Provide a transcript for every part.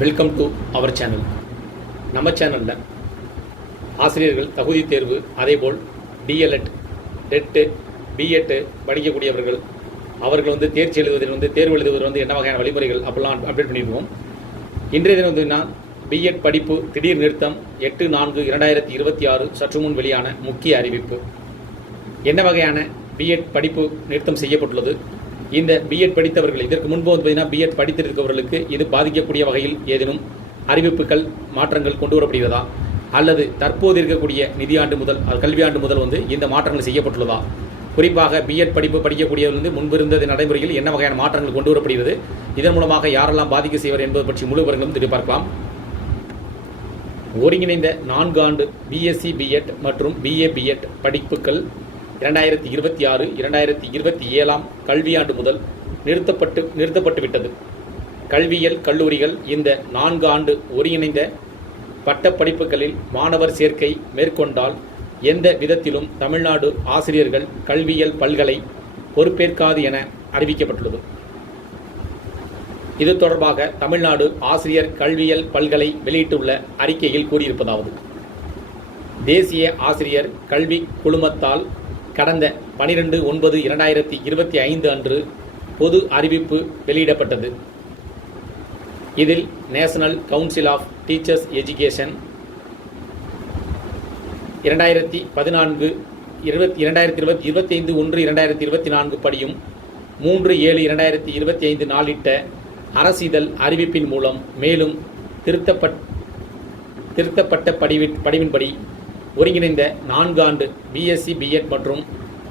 Welcome to our channel. நம்ம சேனலில் ஆசிரியர்கள் தகுதி தேர்வு, அதேபோல் டிஎல்எட், டெட்டு, பிஎட்டு படிக்கக்கூடியவர்கள் அவர்கள் தேர்ச்சி எழுதுவதில் தேர்வு எழுதுவதில் என்ன வகையான வழிமுறைகள் அப்படிலாம் அப்டேட் பண்ணிடுவோம். இன்றைய தினம் நான் பிஎட் படிப்பு திடீர் நிறுத்தம் 8/4/2026 சற்று முன் வெளியான முக்கிய அறிவிப்பு. என்ன வகையான பிஎட் படிப்பு நிறுத்தம் செய்யப்பட்டுள்ளது, இந்த பிஎட் படித்தவர்கள் இதற்கு முன்பு பிஎட் படித்திருக்கிறவர்களுக்கு இது பாதிக்கக்கூடிய வகையில் ஏதேனும் அறிவிப்புகள் மாற்றங்கள் கொண்டு வரப்படுகிறதா, அல்லது தற்போது இருக்கக்கூடிய நிதியாண்டு முதல் கல்வியாண்டு முதல் இந்த மாற்றங்கள் செய்யப்பட்டுள்ளதா, குறிப்பாக பிஎட் படிப்பு படிக்கக்கூடியவர்கள் முன்பு இருந்த நடைமுறையில் என்ன வகையான மாற்றங்கள் கொண்டு வரப்படுகிறது, இதன் மூலமாக யாரெல்லாம் பாதிக்க செய்வர் என்பது பற்றி முழு விவரங்களும் தெரிவிப்பார்க்கலாம். ஒருங்கிணைந்த 4 ஆண்டு பிஎஸ்சி பிஎட் மற்றும் பிஏ பிஎட் படிப்புகள் 2026-2027 கல்வியாண்டு முதல் நிறுத்தப்பட்டு விட்டது. கல்வியியல் கல்லூரிகள் இந்த 4 ஆண்டு ஒருங்கிணைந்த பட்டப்படிப்புகளில் மாணவர் சேர்க்கை மேற்கொண்டால் எந்த விதத்திலும் தமிழ்நாடு ஆசிரியர்கள் கல்வியியல் பல்கலை பொறுப்பேற்காது என அறிவிக்கப்பட்டுள்ளது. இது தொடர்பாக தமிழ்நாடு ஆசிரியர் கல்வியியல் பல்கலை வெளியிட்டுள்ள அறிக்கையில் கூறியிருப்பதாவது: தேசிய ஆசிரியர் கல்வி குழுமத்தால் கடந்த 12/9/2025 அன்று பொது அறிவிப்பு வெளியிடப்பட்டது. இதில் national council of teachers education 2025/1/2024 படியும் 3/7/2025 நாளிட்ட அரசிதழ் அறிவிப்பின் மூலம் மேலும் திருத்தப்பட்ட படிவின்படி ஒருங்கிணைந்த 4 ஆண்டு பிஎஸ்சி பிஎட் மற்றும்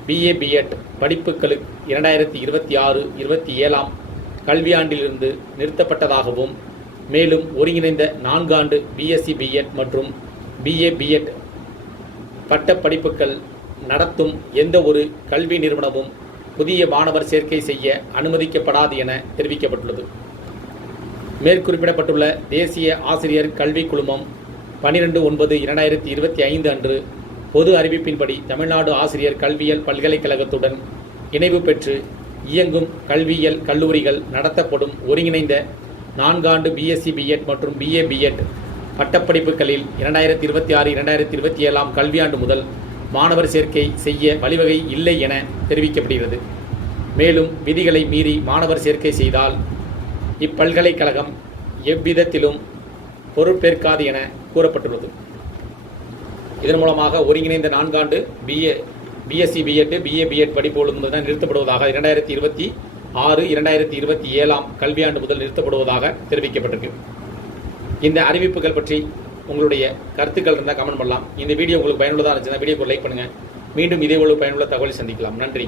பிஏ பிஎட் படிப்புகளுக்கு 2026-27 கல்வியாண்டிலிருந்து நிறுத்தப்பட்டதாகவும், மேலும் ஒருங்கிணைந்த 4 ஆண்டு பிஎஸ்சி பிஎட் மற்றும் பிஏ பிஎட் பட்டப்படிப்புகள் நடத்தும் எந்த ஒரு கல்வி நிறுவனமும் புதிய மாணவர் சேர்க்கை செய்ய அனுமதிக்கப்படாது என தெரிவிக்கப்பட்டுள்ளது. மேற்குறிப்பிடப்பட்டுள்ள தேசிய ஆசிரியர் கல்வி குழுமம் 12/9/2025 அன்று பொது அறிவிப்பின்படி தமிழ்நாடு ஆசிரியர் கல்வியியல் பல்கலைக்கழகத்துடன் இணைவு பெற்று இயங்கும் கல்வியியல் கல்லூரிகள் நடத்தப்படும் ஒருங்கிணைந்த 4 ஆண்டு பிஎஸ்சி பிஎட் மற்றும் பிஏ பிஎட் பட்டப்படிப்புகளில் 2026-2027 கல்வியாண்டு முதல் மாணவர் சேர்க்கை செய்ய வழிவகை இல்லை என தெரிவிக்கப்படுகிறது. மேலும் விதிகளை மீறி மாணவர் சேர்க்கை செய்தால் இப்பல்கலைக்கழகம் எவ்விதத்திலும் பொறுப்பேற்காது என கூறப்பட்டுள்ளது. இதன் மூலமாக ஒருங்கிணைந்த 4 ஆண்டு பிஎஸ்சி பிஎட் பிஏ பிஎட் படிப்பு நிறுத்தப்படுவதாக 2026-2027 கல்வியாண்டு முதல் நிறுத்தப்படுவதாக தெரிவிக்கப்பட்டிருக்கு. இந்த அறிவிப்புகள் பற்றி உங்களுடைய கருத்துக்கள் இருந்தால் கமெண்ட் பண்ணலாம். இந்த வீடியோ உங்களுக்கு பயனுள்ளதாக இருந்துச்சுன்னா வீடியோக்கு லைக் பண்ணுங்கள். மீண்டும் இதே ஒரு பயனுள்ள தகவலை சந்திக்கலாம். நன்றி.